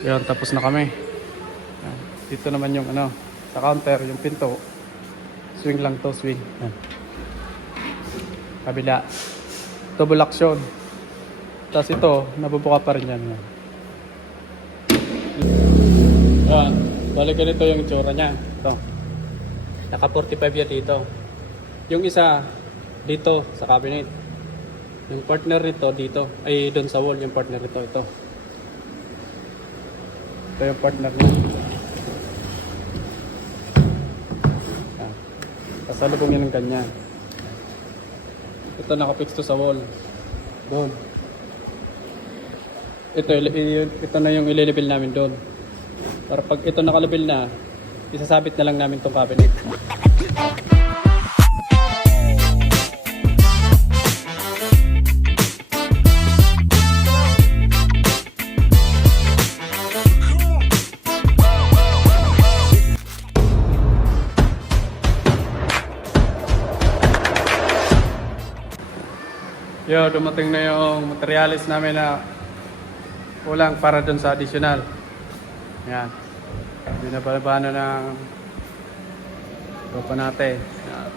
Yan, tapos na kami. Yan. Dito naman yung ano, sa counter, yung pinto. Swing lang to, swing. Yan. Kabila. Double action. Tapos ito, nabubuka pa rin yan. Yan. Yan. Balik ganito yung itsura niya. Ito. Naka 45 yan dito. Yung isa, dito sa cabinet. Yung partner nito dito. Ay, doon sa wall yung partner nito. Ito. Ito yung partner niya. Yan. Kasalubong yan ng ganyan. Ito nakapix to sa wall. Doon. Ito na yung ililibel namin doon. Para pag ito nakalibel na, isasabit na lang namin tong cabinet. Yo, dumating na yung materialis namin na kulang para dun sa additional. Yan. Binabalabano ng ropa natin. Yan.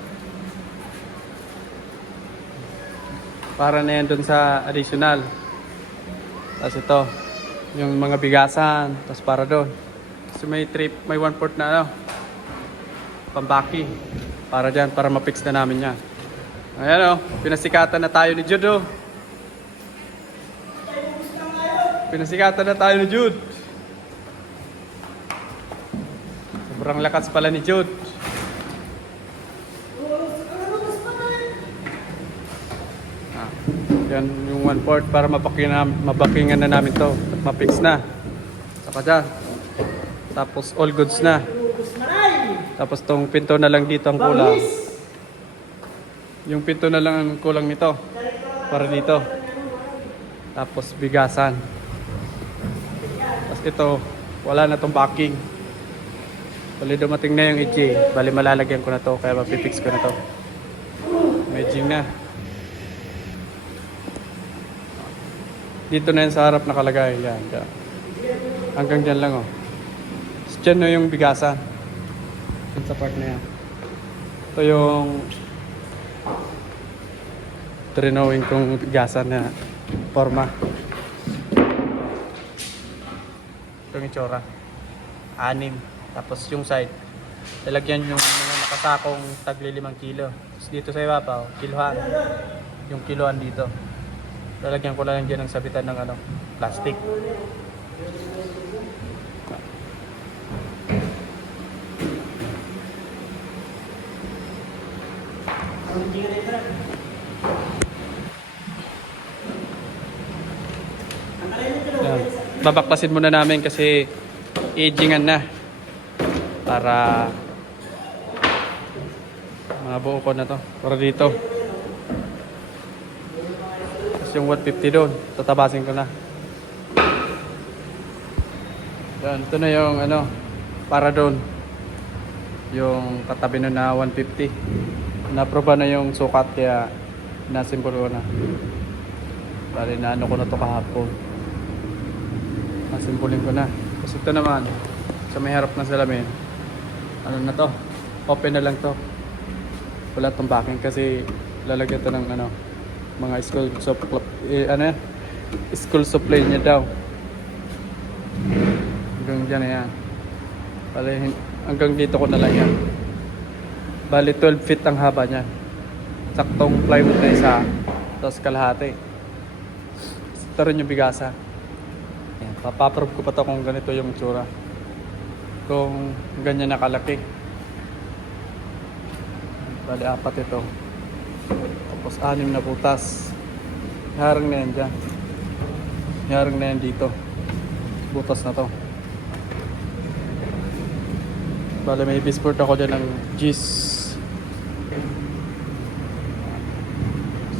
Para na yan dun sa additional. Tapos ito, yung mga bigasan. Tapos para dun. Kasi may 1/4 na ano, pambaki. Para dyan, para mapix na namin yan. Ayan o, pinasikatan na tayo ni Jude o. Pinasikatan na tayo ni Jude. Sobrang lakas pala ni Jude. Yan yung 1/4 para mabakingan na namin to. At mapix na. Saka dyan. Tapos all goods na. Tapos tong pinto na lang dito ang kulang. Yung pinto na lang ang kulang nito. Para dito. Tapos bigasan. Tapos ito, wala na tong backing. Bali dumating na yung edging. Bali malalagyan ko na to. Kaya mapipix ko na to. May edging na. Dito na yan sa harap nakalagay. Yan, yan. Hanggang dyan lang oh. Tapos dyan na yung bigasan. Dyan sa part na yan. Ito yung trinowing kong bigasan na forma. Itong itsura. 6. Tapos yung side, lalagyan yung mga nakasakong tagli 5 kilo. Tapos dito sa ibabaw, kiluhan. Yung kiluhan dito. Lalagyan ko lang dyan ng sabitan ng ano, plastic. Yan. Babaklasin muna namin kasi i-edgingan na para mabuo ko na to para dito. Tapos yung 150 doon tatabasin ko na. Yan, ito na yung ano para doon yung katabi na 150. Na-aproba na yung sukat kaya nasimbol ko na. Bali na ano ko na to kahapon. Nasimbolin ko na. Kasi ito naman sa may harap ng salamin, ano na to, open na lang to. Wala tong backing kasi lalagyan to ng ano, mga school supply, ano yan, school supply niya daw. Hanggang dyan na yan. Bali, hanggang dito ko na lang yan. Bali 12 feet ang haba niya. Saktong plywood na isa, tapos kalahati. Ito rin yung bigasa. Ayan, papaprove ko pa to kung ganito yung itsura. Kung ganyan nakalaki. Bali 4 ito. Tapos 6 na butas. Harang na yan dyan. Harang na yan dito. Butas na to. Bali may bisport ako dyan ng G's.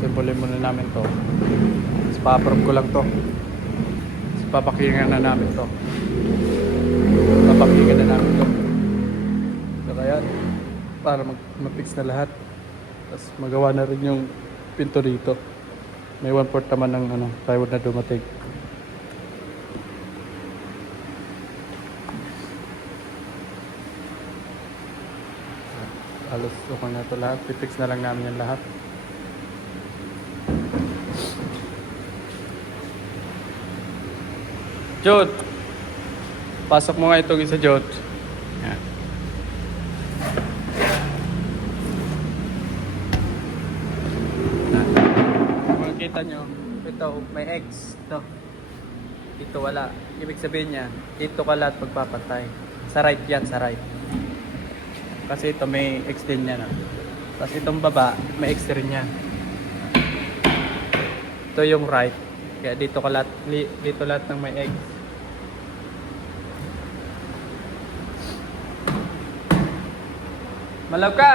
Simbolin muna namin to. Tapos pa-approve ko lang to. Tapos papakingan na namin to. Papakingan na namin to. So kaya para mag-fix na lahat. Tapos magawa na rin yung pinto dito. May 1/4 naman ng ano, plywood na dumating. Halos okay na ito lahat. Pipix na lang namin yan lahat. Jod! Pasok mo nga itong isa, Jod. Yan. Kung makikita nyo, ito may eggs. Ito. Dito wala. Ibig sabihin niya, dito ka lahat pagpapatay. Sa right yan, sa right. Kasi ito may eggs din yan. Tapos itong baba, may eggs rin yan. Ito yung right. Kaya dito lahat ng may eggs. Malaw ka!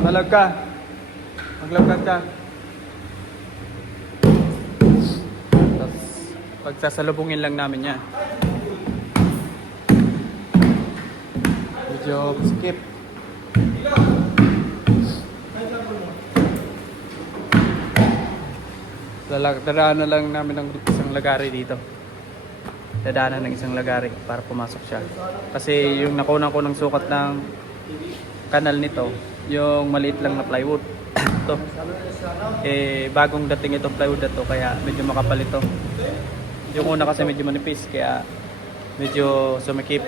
Malaw ka! Maglawkan ka! Tapos pagsasalubungin lang namin yan. Medyo skip. Dadaanan lang namin ng isang lagari dito. Dadaanan ng isang lagari para pumasok siya. Kasi yung nakunan ko ng sukat ng kanal nito, yung maliit lang na plywood. Ito. Bagong dating itong plywood na to, kaya medyo makapal ito. Yung una kasi medyo manipis, kaya medyo sumikip.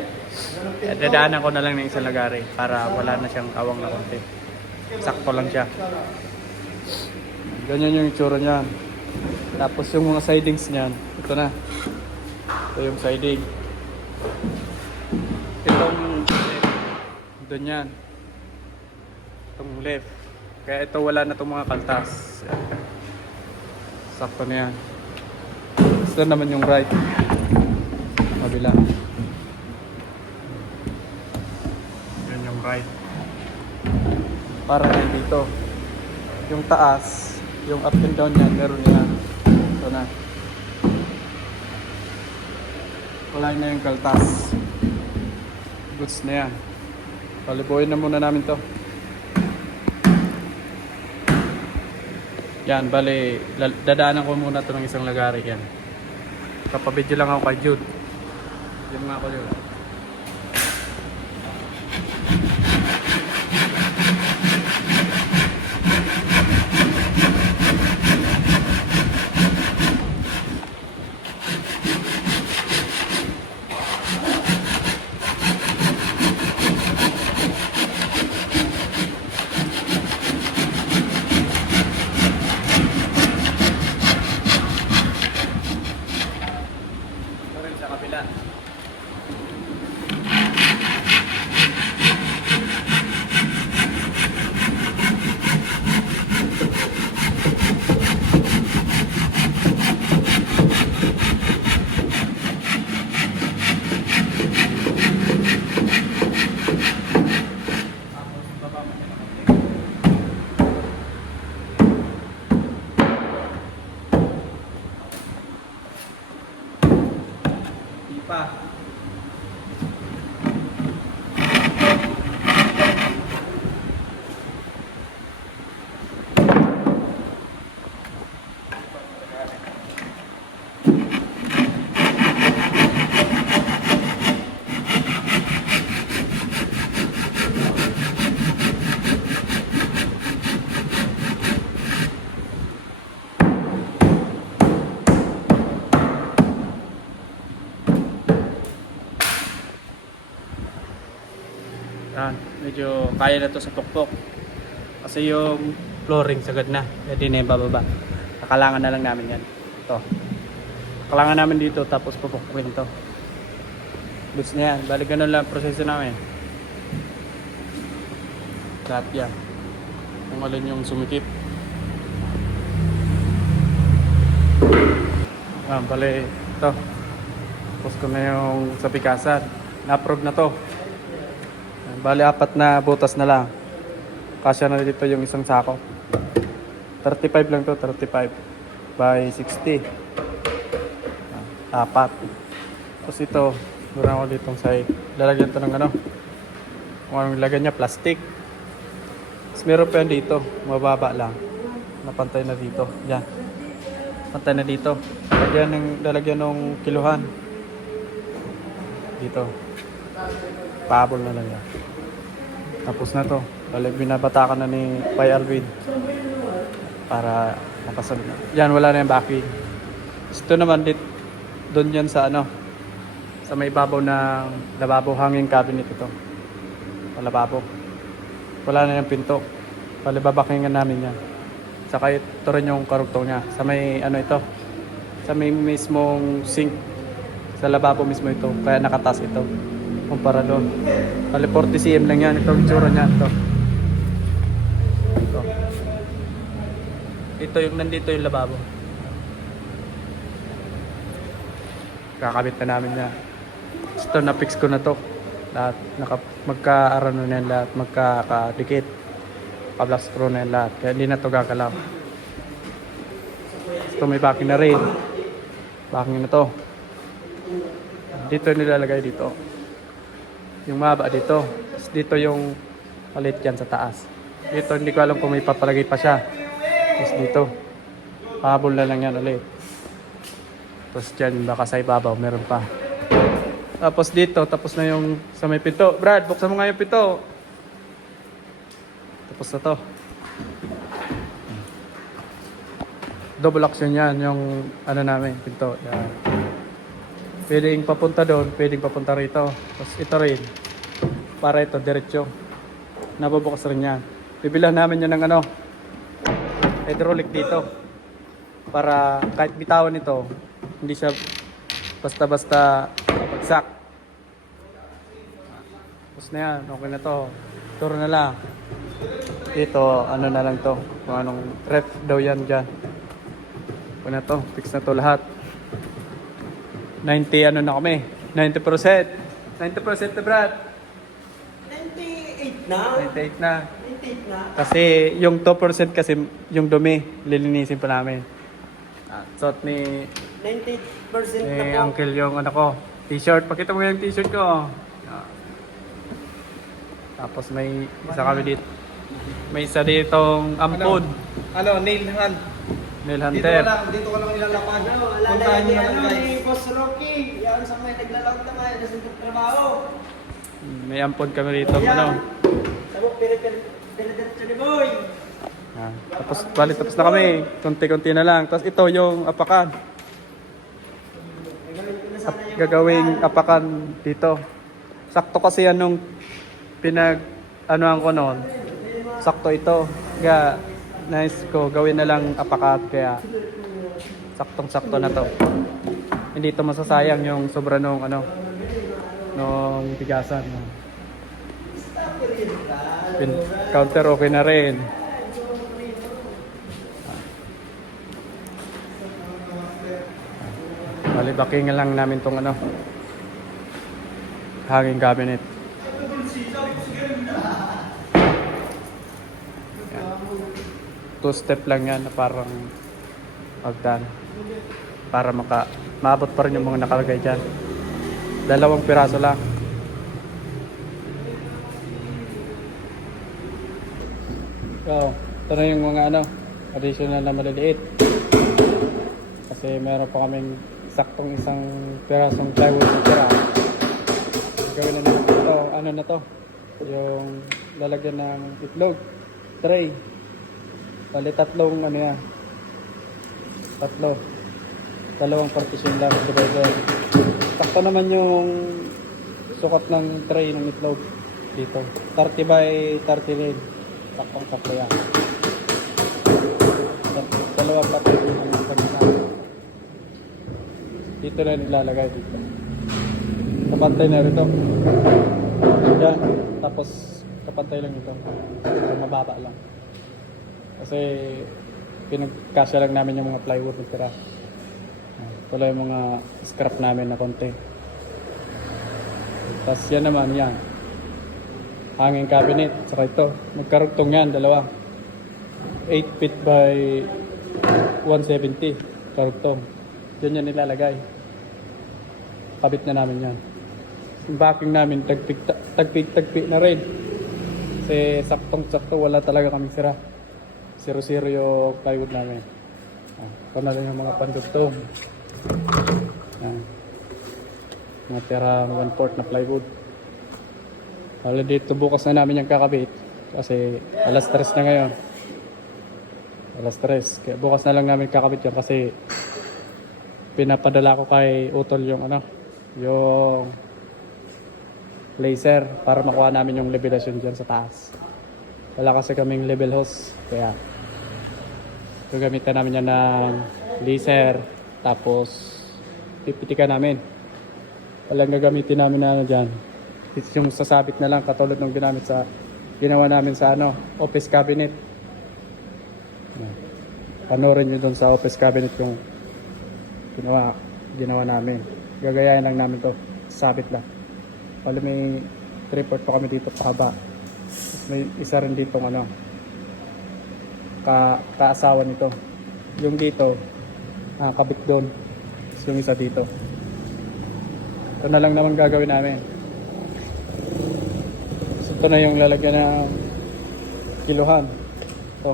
Dadaanan ko na lang ng isang lagari para wala na siyang awang na konti. Sakto lang siya. Ganyan yung itsura niyan. Tapos yung mga sidings niyan, ito na. Ito yung siding. Itong left. Doon yan. Itong left. Kaya ito wala na itong mga kaltas. Sakto na yan. Ito naman yung right. Kabila. Yan yung right. Para na dito. Yung taas, yung up and down yan, meron yan. Ito na. Wala na yung kaltas. Goods na yan. Palibuhin na muna namin to. Yan, bali, dadaanan ko muna to ng isang lagari yan. Kapabidyo lang ako kay Jude. Yan nga ako yun. Sa kabila. Pa. Yan, medyo kaya na to sa tuktok. Kasi yung flooring sagad na. Pwede na yung bababa. Kakalangan na lang namin yan. Ito. Kakalangan namin dito tapos pupukuin ito. Goods na yan. Balik ganun lang proseso namin. Lahat yan. Kung alin yung sumikip. Yan, bali ito. Tapos ko na yung sa pikasan. Na-approve na to. Bali, 4 na butas na lang. Kasya na dito yung isang sako. 35 lang to, 35 by 60. Apat. Tapos ito, meron ako ditong side. Lalagyan to ng ano. Kung anong lagyan niya, plastic. Tapos meron pa yan dito, mababa lang. Napantay na dito. Yan. Pantay na dito. Lalagyan ng kiluhan. Dito. Pahabol na lang yan. Tapos na to. Bali, binabatakan na ni Pai Alvin. Para makasunod na. Yan, wala na yung backing. Ito naman, doon yan sa ano. Sa may babaw ng lababo, hanging cabinet ito. Sa lababo. Wala na yung pinto. Bali, babakingan namin yan. Saka ito rin yung karugtong niya. Sa may ano ito. Sa may mismong sink. Sa lababo mismo ito. Kaya nakatas ito. Kumpara doon. Bali 40 cm lang yan. Ito ang tsura niya. Ito. Ito yung nandito yung lababo. Kakabit na namin niya. Ito na-fix ko na to. Lahat. Magka-arano na yan lahat. Magkakadikit. Pa-black screw na yan lahat. Kaya hindi na to gagalaw. Ito may backing na rin. Backing na to. Dito nilalagay dito. Yung mahaba dito. Dito yung palit yan sa taas. Dito hindi ko alam kung may papalagay pa siya. Tapos dito. Pahabol na lang yan ulit. Tapos dyan baka sa ibabaw meron pa. Tapos dito. Tapos na yung sa may pinto. Brad, buksan mo nga yung pinto. Tapos na to. Double action yan. Yung ano namin. Pinto. Yan. Pwedeng papunta doon, pwedeng papunta rito. Tapos ito rin. Para ito, diretso. Nababukas rin yan. Bibilan namin yan ng ano, hydraulic dito. Para kahit bitawan ito, hindi siya basta-basta bagsak. Tapos na yan, okay na to. Turo na lang. Dito, ano na lang to. Kung anong ref daw yan dyan. Okay na to, fix na to lahat. 90 ano na kami? 90%. 90% na Brad. 98 na? 98 na. 98 na? Kasi yung 2% kasi yung dumi, lilinisin pa namin. Suot ni 98% na po. Uncle yung ano ko, t-shirt. Pakita mo yung t-shirt ko. Tapos may isa kami dito. May isa ditong ampon. Nail hunt. Nail Dito hunter. ko lang ilalapad. Puntahan nyo na lang guys. Ni Boss Rocky. Yan sa may naglalawag na nga. Kasi trabaho. May ampon kami rito. Ano? Sabok pinidiretso ni Boy. Tapos balik tapos na kami. Konti-konti na lang. Tapos ito yung apakan. Gagawing apakan dito. Sakto kasi anong anuhan ko noon. Sakto ito. Kaya nice ko. Gawin na lang apakat. Kaya saktong-sakto na to. Hindi ito masasayang yung sobra nung ano. Nung bigasan. Counter okay na rin. Balibaking lang namin tong ano. Hanging cabinet. Two-step lang yan na parang pagdan para maabot pa rin yung mga nakalagay dyan. 2 piraso lang. So, ito na yung mga ano, additional na maliliit. Kasi meron pa kaming saktong isang pirasong plywood na tira. Gawin na natin ito, ano na to, yung lalagyan ng itlog, tray. Bali 3 ano yan. 2 partition lang, divider. Sakto naman yung sukat ng tray ng itlog dito. 30 by 30 rin. Sakto yan. 2 partition ang pagkita. Dito na nilalagay dito. Kapantay na rito. Yan. Tapos kapantay lang ito. Mababa lang. Kasi pinagkasya lang namin yung mga plywood na tira. Ito lang yung mga scrap namin na konti. Tapos yan naman, yan. Hanging cabinet. Saka ito. Magkarugtong yan, 2. 8 feet by 170. Karugtong. Diyan yan nilalagay. Kabit na namin yan. Yung backing namin, tagpig na rin. Kasi saktong-sakto, wala talaga kaming sira. 0-0 yung plywood namin. Ito na rin yung mga pandugtong. Mga tira 1/4 na plywood. Wala dito bukas na namin yung kakabit. Kasi alas 3 na ngayon. Alas 3. Kaya bukas na lang namin kakabit yun kasi pinapadala ko kay Utol yung yung laser para makuha namin yung levelasyon dyan sa taas. Wala kasi kaming level hose. Kaya gagamitan namin yan ng laser. Tapos pipitikan namin. Walang gagamitin namin na dyan. It's yung sasabit na lang katulad ng ginawa namin sa office cabinet. Panorin nyo dun sa office cabinet yung ginawa namin. Gagayahin lang namin to. Sabit lang. Pala may 3/4 pa kami dito pahaba. May isa rin dito kaasawa nito. Yung dito kabit doon. Yung isa dito. Ito na lang naman gagawin namin. Ito na yung lalagyan ng kiluhan. Ito.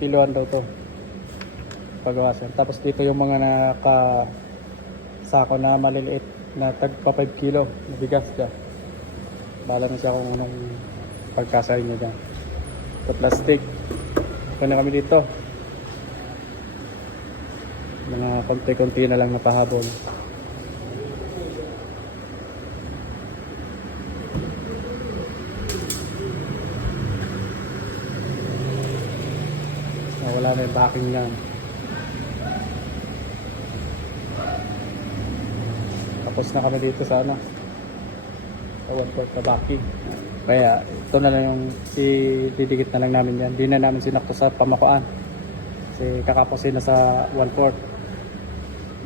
Kiluhan daw to. Pagawasan. Tapos dito yung mga sako na maliliit na tagpa 5 kilo na bigas dyan. Bahala na siya kung anong pagkasahin nyo dyan. Ito plastic. Ito na kami dito. Mga konti-konti na lang napahabol. Wala na yung backing yan. Tapos na kami dito sa sa 1/4 na backing. Kaya ito na lang yung didikit na lang namin yan. Di na namin sinakto sa pamakuan. Kasi kakapusin na sa 1/4.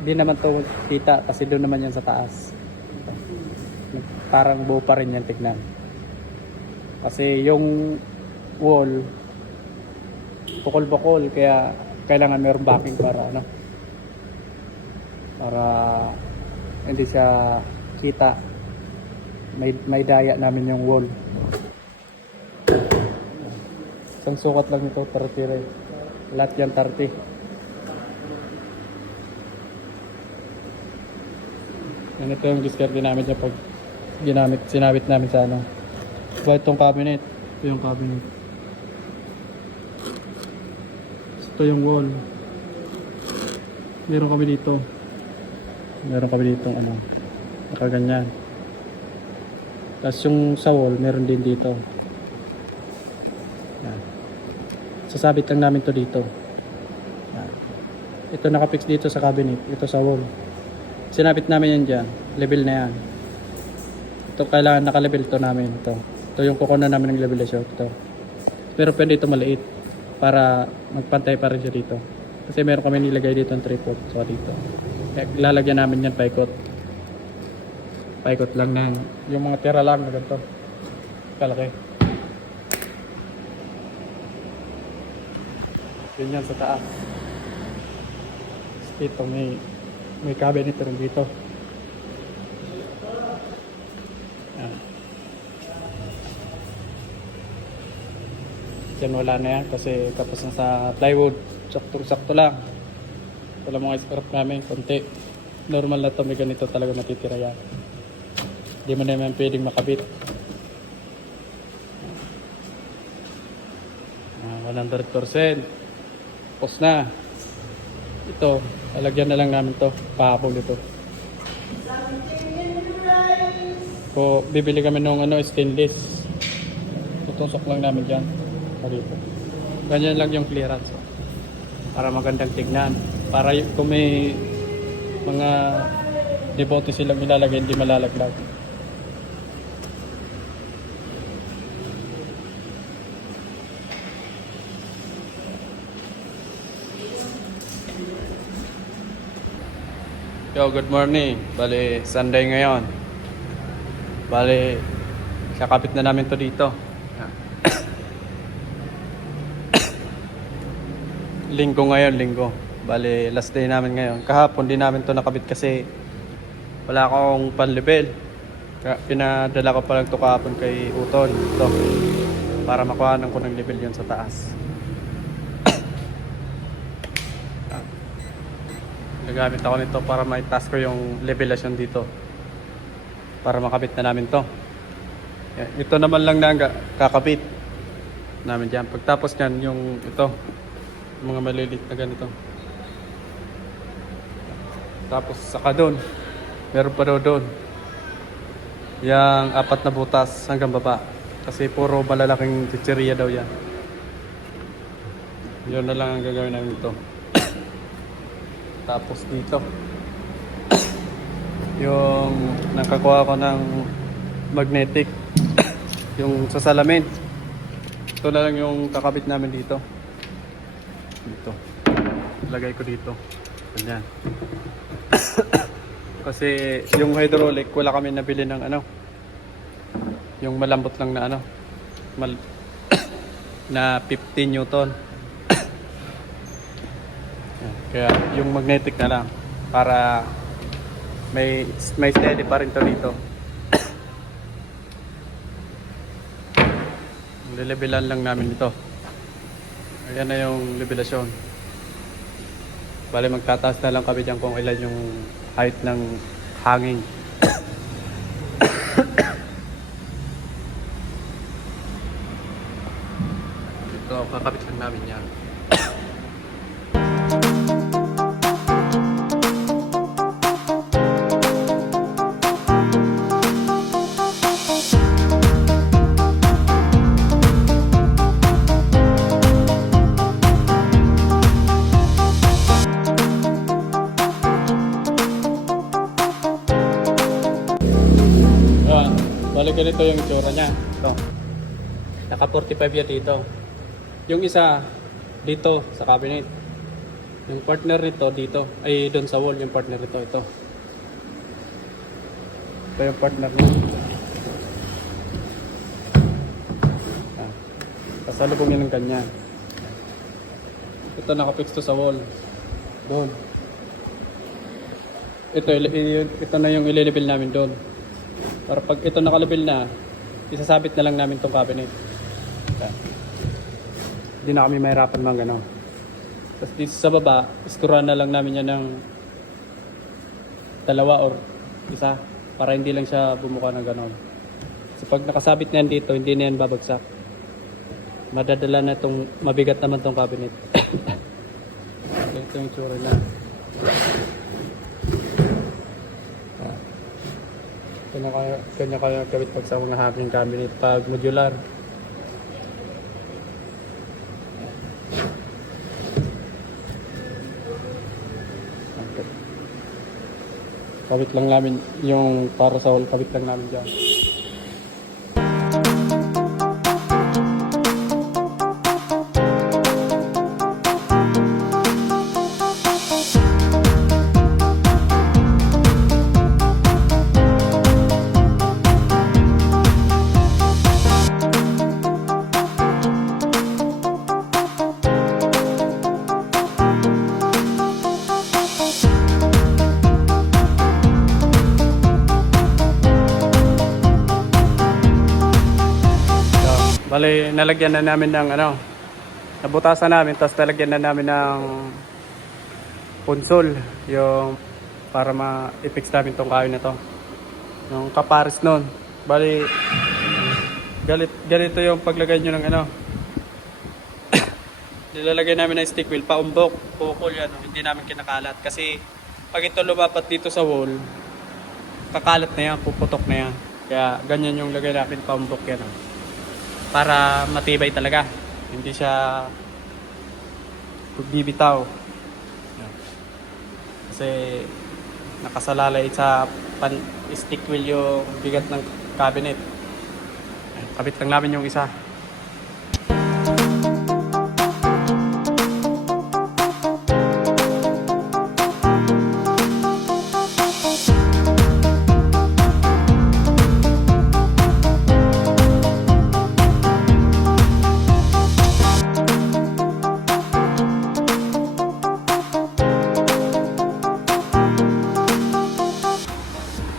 Hindi naman to kita kasi doon naman yan sa taas. Parang buo pa rin yan tignan. Kasi yung wall bukol-bukol kaya kailangan mayroong backing para para hindi siya kita. May daya namin yung wall. Isang sukat lang ito, 30 rin. Lahat yan 30. Yan ito yung discard namin dyan pag sinabit namin sa Ba itong cabinet. Ito yung cabinet. Ito yung wall. Meron kami dito nakaganyan. Tapos yung sa wall meron din dito. Yan. Sasabit lang namin to dito. Yan. Ito nakapix dito sa cabinet. Ito sa wall. Sinabit namin yan dyan. Level na yan. Ito kailangan naka-level to namin. Ito yung kukunan namin ng levelasyon. Ito. Pero pwede ito maliit para magpantay pa rin siya dito. Kasi meron kami nilagay dito ng tripod. So dito. Kaya lalagyan namin yan paikot. Paikot lang ng yung mga tira lang na ganito. Kalaki. Yun yan sa taas. Dito may cabinet rin dito. Yan. Diyan wala na yan kasi tapos na sa plywood. Sakto lang. Ito lang mga scrap namin, konti. Normal na to, may ganito talaga natitira yan. Hindi mo naman pwedeng makabit. 100%. Tapos na. Ito, lalagyan na lang namin to. Pahabol ito. So, bibili kami ng stainless. Tutusok lang namin dyan. Dito. Ganyan lang yung clearance. Para magandang tignan. Para kung may mga debote silang ilalagay, hindi malalaglag. Yo, good morning. Bali, Sunday ngayon. Bali, kakapit na namin to dito. Linggo ngayon, linggo. Bali, last day namin ngayon. Kahapon din namin to nakabit kasi wala akong panlevel. Pinadala ko pa lang to kahapon kay Utol. Ito. Para makuhanan ko ng level yun sa taas. Gagamit ako nito para may task ko yung levelasyon dito. Para makabit na namin to. Yan. Ito naman lang na kakabit namin dyan. Pagtapos nyan, yung ito, mga malilit na ganito. Tapos saka doon, meron pa daw doon. Yang 4 na butas hanggang baba. Kasi puro malalaking chichirya daw yan. Yun na lang ang gagawin namin ito. Tapos dito, yung nakakuha ko ng magnetic, yung sa salamin. Ito na lang yung kakabit namin dito. Dito. Lagay ko dito. Ganyan. Kasi yung hydraulic, wala kami nabili ng ano. Yung malambot lang na ano. Na 15 Newton. Kaya yung magnetic na lang para may steady pa rin to dito. Lelevelan lang namin ito. Ayan na yung levelasyon. Bale magtataas na lang kami dyan kung ilan yung height ng hangin. Ito, kakabit lang namin yan. Balik ganito yung itsura niya. Ito. Naka 45 yan dito. Yung isa dito sa cabinet. Yung partner nito dito. Ay doon sa wall yung partner nito. Ito. Ito yung partner nito. Pasalubong yan ng kanya. Ito nakapix to sa wall. Doon. Ito na yung ililibel namin doon. Para pag ito nakalabel na, isasabit na lang namin itong cabinet. Hindi na kami mahirapan mga gano'n. Tapos dito sa baba, isturuan na lang namin yan ng 2 or 1 para hindi lang siya bumuka ng gano'n. So pag nakasabit na yan dito, hindi na yan babagsak. Madadala na itong, mabigat naman itong cabinet. Ito yung tsura na. Kanya kaya gawit pag sa mga hanging cabinet pag modular. Okay. Kawit lang namin yung para sa wall, kawit lang namin dyan. Bale, nalagyan na namin ng ano, nabutasan namin, tapos nalagyan na namin ng punsol, yung para ma-fix namin tong kahoy na to. Yung kapares nun. Bale, ganito yung paglagay nyo ng ano. Nilalagay namin ng stick wheel, paumbok, pukol yan, hindi namin kinakalat. Kasi pag ito lumapat dito sa wall, kakalat na yan, puputok na yan. Kaya ganyan yung lagay natin, paumbok yan. Para matibay talaga, hindi siya bibitaw. Kasi nakasalalay sa stick wheel yung bigat ng cabinet. Kabit lang namin yung isa.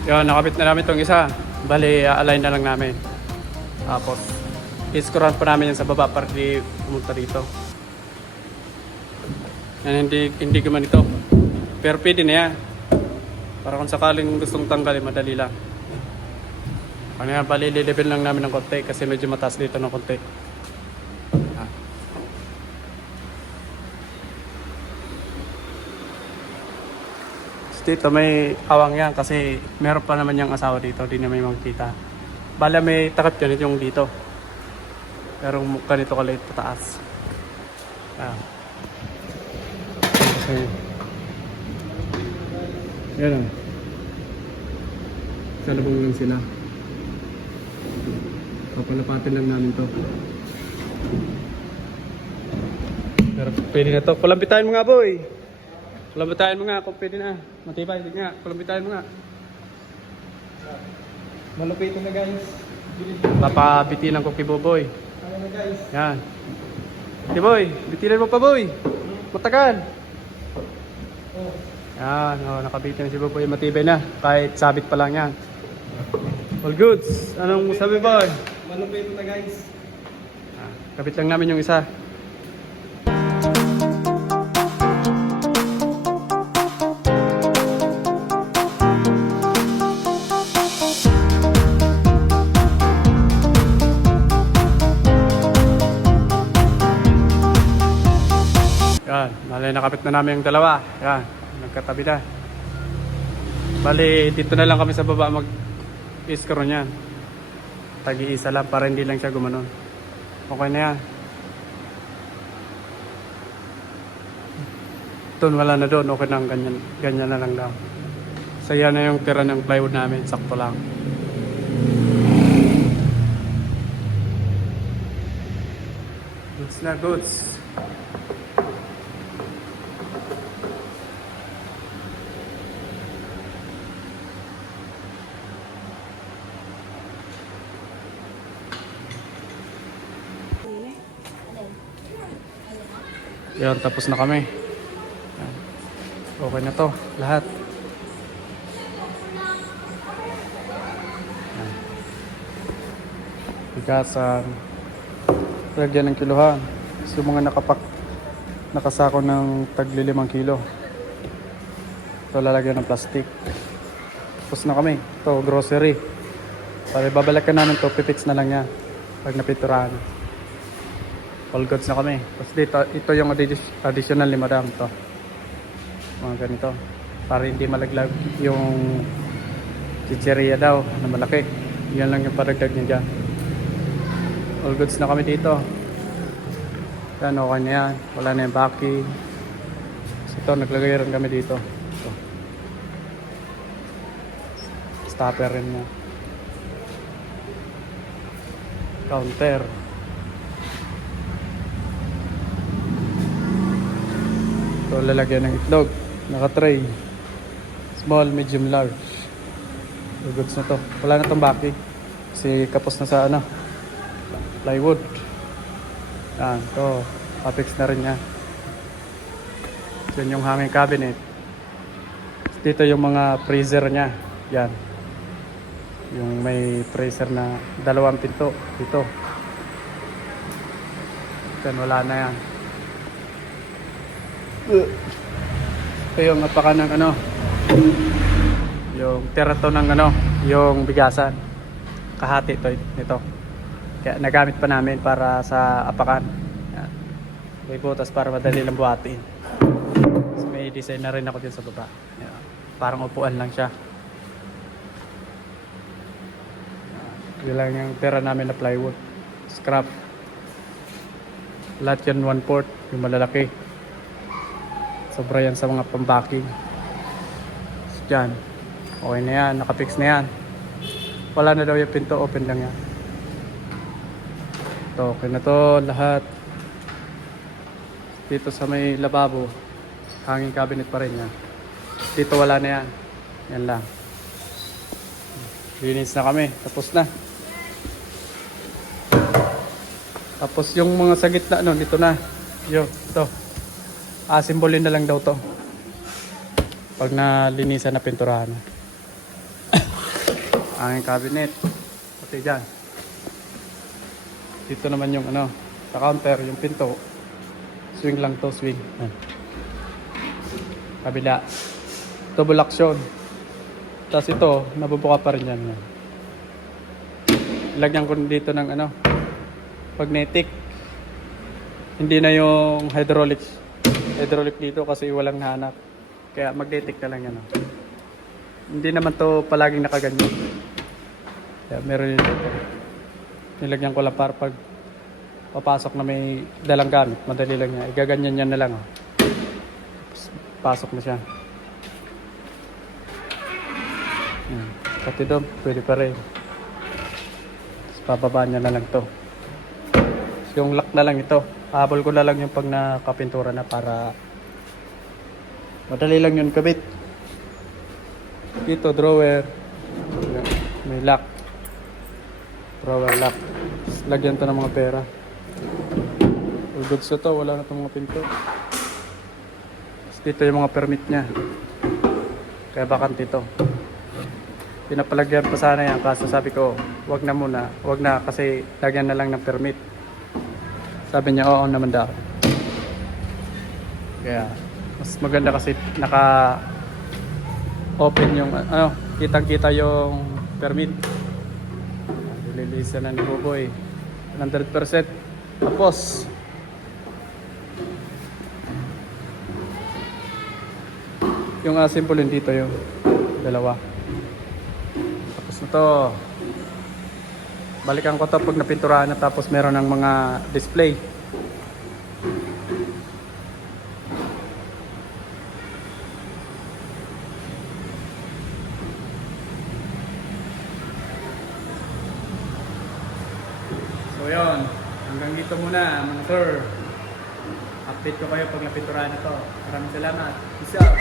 Yun, nakabit na namin itong isa. Bali, align na lang namin. Tapos, iskuran pa namin yan sa baba para di pumunta dito. Yan, hindi guman ito. Pero pwede na yan. Para kung sakaling gustong tanggalin, madali lang. Ano yan, bali level lang namin ng konti kasi medyo mataas dito ng konti. Ah. Dito may awang yan kasi meron pa naman yung asawa dito, di na may makikita. Bala may takip yan yung dito. Pero ganito kaliit pataas. Ah. Kasi, yan o. Salubong lang sila. Papalapatin lang namin to. Pero pwede na to. Kulambitahin mo nga, boy. Kulambitahin mo nga kung pwede na. Matibay, hindi nga. Kulambitahin mo nga. Malupit na guys. Papabitinan ko kay Boboy. Ano na guys? Yan. Hey boy, bitinan mo pa boy. Matagal. Oh. Yan, nakabitin na si Boboy. Matibay na. Kahit sabit pa lang yan. All goods. Anong sabi boy? Malupit na guys. Kabit lang namin yung isa. Yan, malay nakapit na namin yung dalawa. Yan, nagkatabi na. Bali, dito na lang kami sa baba mag-iskaro niyan. Tagi-isa lang para hindi lang siya gumanon. Okay na yan. Doon wala na doon, okay na ganyan, ganyan na lang daw. So yan na yung tira ng plywood namin, sakto lang. Goods na goods. Yan, tapos na kami. Yan. Okay na to, lahat. Yan. Bigasan. Lagyan ng kiluhan. So, mga nakasako ng tagli 5 kilo. Ito lalagyan ng plastic. Tapos na kami. Ito, grocery. Para babalikan namin to, pipits na lang yan. Pag napiturahan. All goods na kami. Tapos dito, ito yung additional ni Madam to. Mga ganito. Para hindi malaglag yung chicheria daw na malaki. Yan lang yung paragdag niya dyan. All goods na kami dito. Yan, okay na yan. Wala na yung backing. So ito, naglagay rin kami dito. Ito. Stopper rin niya. Counter. So, lalagyan ng itlog. Naka-tray. Small, medium, large. So, goods na to. Wala na tong baki. Kasi kapos na sa plywood. Yan. To. Papix na rin niya. Yan yung hanging cabinet. Dito yung mga freezer niya. Yan. Yung may freezer na 2 pinto. Dito. Yan, wala na yan. Ito yung napaka ng yung terato ng yung bigasan. Kahati ito. Kaya nagamit pa namin para sa apakan. Yan. May butas para madali lang buhatin. So, may design na rin ako din sa baba. Yan. Parang upuan lang siya. Yan lang yung tira namin na plywood. Scrap. Lahat yan 1/4 yung malalaki. Sobra yan sa mga pambacking. So, dyan. Okay na yan. Nakapix na yan. Wala na daw yung pinto. Open lang yan. Ito, okay na to lahat. Dito sa may lababo. Hanging cabinet pa rin yan. Dito wala na yan. Yan lang. Linis na kami. Tapos na. Tapos yung mga sa gitna, dito na. Yo, ito. Simbolin na lang daw to pag nalinisan na pinturahan. Ang cabinet pati dyan. Dito naman yung sa counter, yung pinto. Swing lang to, swing. Kabila. Ito bulaksyon. Tapos ito, nabubuka pa rin yan. lagyan ko dito ng ano, magnetic. Hindi na yung hydraulic dito kasi walang nahanap. Kaya magnetic na lang yan. Oh. Hindi naman to palaging nakaganyan. Kaya meron yun dito. Nilagyan ko lang para pag papasok na may dalang gamit, madali lang niya. Igaganyan niya na lang. Oh. Tapos, pasok na siya. Pati doon, pwede pa rin. Tapos bababa niya na lang to. Yung lock na lang ito. Habol ko na lang yung pag nakapintura na para madali lang yun kabit. Dito, drawer. May lock. Drawer lock. Tapos lagyan to ng mga pera. All goods na to, wala na itong mga pinto. Tapos dito yung mga permit niya. Kaya bakante to. Pinapalagyan pa sana yan kaso sabi ko, wag na muna. Wag na kasi lagyan na lang ng permit. Sabi niya, oo naman daw. Kaya, mas maganda kasi naka-open yung, ano, kitang-kita yung permit. Lilisa na ni Buboy. 100%. Tapos, yung symbol yun dito yung dalawa. Tapos na to. Balikan ko to pag napinturahan na tapos meron ng mga display. So yun, hanggang dito muna mga sir. Update ko kayo pag napinturahan na to. Maraming salamat. Peace out.